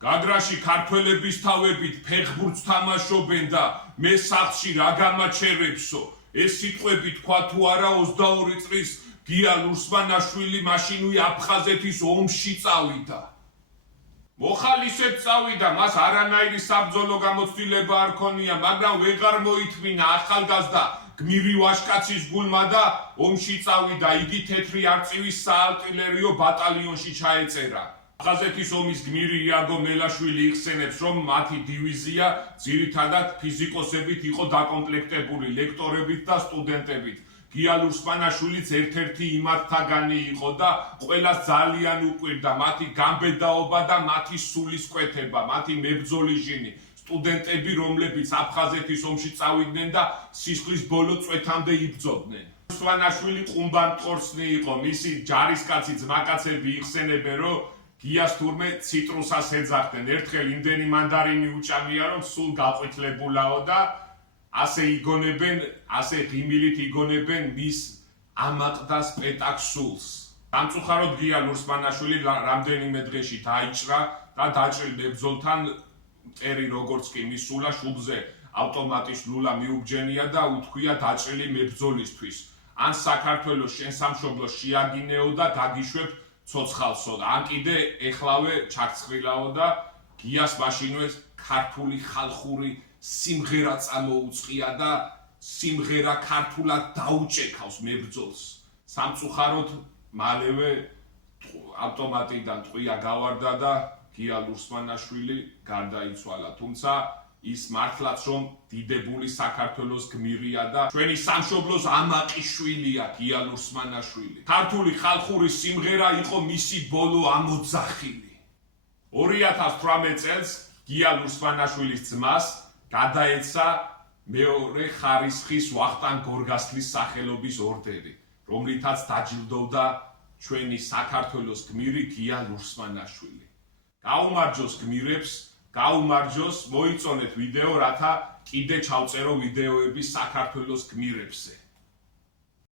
გაგრაში ქართველების თავებით ფეხბურთს თამაშობენ და მე სახლში რა გამაჩერებსო. ეს სიტყვები თქვა თუ არა 22 წლის გია ლურსმანაშვილი მაშინვე აფხაზეთის ომში წავიდა. მოხალისედ წავიდა, მას არანაირი საბრძოლო გამოცდილება არ ქონია, მაგრამ ვეღარ მოითმინა ახალგაზრდა გმირი ვაჟკაცის გულმა და ომში წავიდა. იგი თეთრი არწივის საარტილერიო ბატალიონში ჩაეწერა. აფხაზეთის ომის გმირი იაგო მელაშვილი იხსენებს, რომ მათი დივიზია ძირითადად ფიზიკოსებით იყო დაკომპლექტებული, ლექტორებით და სტუდენტებით. გია ლურსმანაშვილიც ერთ-ერთი იმათთაგანი იყო და ყველას ძალიან უყვირდა მათი გამბედაობა და მათი სულისკვეთება, მათი მებრძოლი ჟინი. სტუდენტები, რომლებიც აფხაზეთის ომში წავიდნენ და სისხლის ბოლო წვეთამდე იბრძოდნენ. ლურსმანაშვილი ყუმბანტყორცნი იყო, მისი ჯარისკაცი ძმაკაცები იხსენებენ, რომ გიას თურმე ციტრუსას ეძახდნენ. ერთხელ იმდენი მანდარინი უჭამია, რომ სულ გაყვითლებულაო და ასე იგონებენ, ასე ღიმილით იგონებენ მის ამაყდას პეტაკსულს. სამწუხაროდ გია ლურსმანაშვილი რამდენიმე დღეში დაიჭრა და დაჭრილ მებრძოლთან მტერი როგორც კი მისულა, შუბლზე ავტომატის ლულა მიუბჯენია და უთქვია დაჭრილი მებრძოლისთვის. ან საქართველოს შენ სამშობლოს შეაგინეო და გაგიშვებ ცოცხალსო. ან კიდე ეხლავე ჩაგცხრილაო და გიას მაშინვე ქართული ხალხური სიმღერა წამოუწყია და სიმღერა ქართულად დაუჭექავს მებრძოლს. სამწუხაროდ მალევე ავტომატიდან ტყვია გავარდა და გია ლურსმანაშვილი გარდაიცვალა. თუმცა ის მართლაც რომ დიდებული საქართველოს გმირია და ჩვენი სამშობლოს ამაყი შვილია გია ლურსმანაშვილი. ქართული ხალხური სიმღერა იყო მისი ბოლო ამოძახილი. 2018 წელს გია ლურსმანაშვილის ძმას გადაეცა მეორე ხარისხის ვახტანგ გორგასლის სახელობის ორდენი, რომლითაც დაჯილდოვდა ჩვენი საქართველოს გმირი გია ლურსმანაშვილი. გაუმარჯოს გმირებს, გაუმარჯოს, მოიწონეთ ვიდეო, რათა კიდე ჩავწერო ვიდეოები საქართველოს გმირებზე.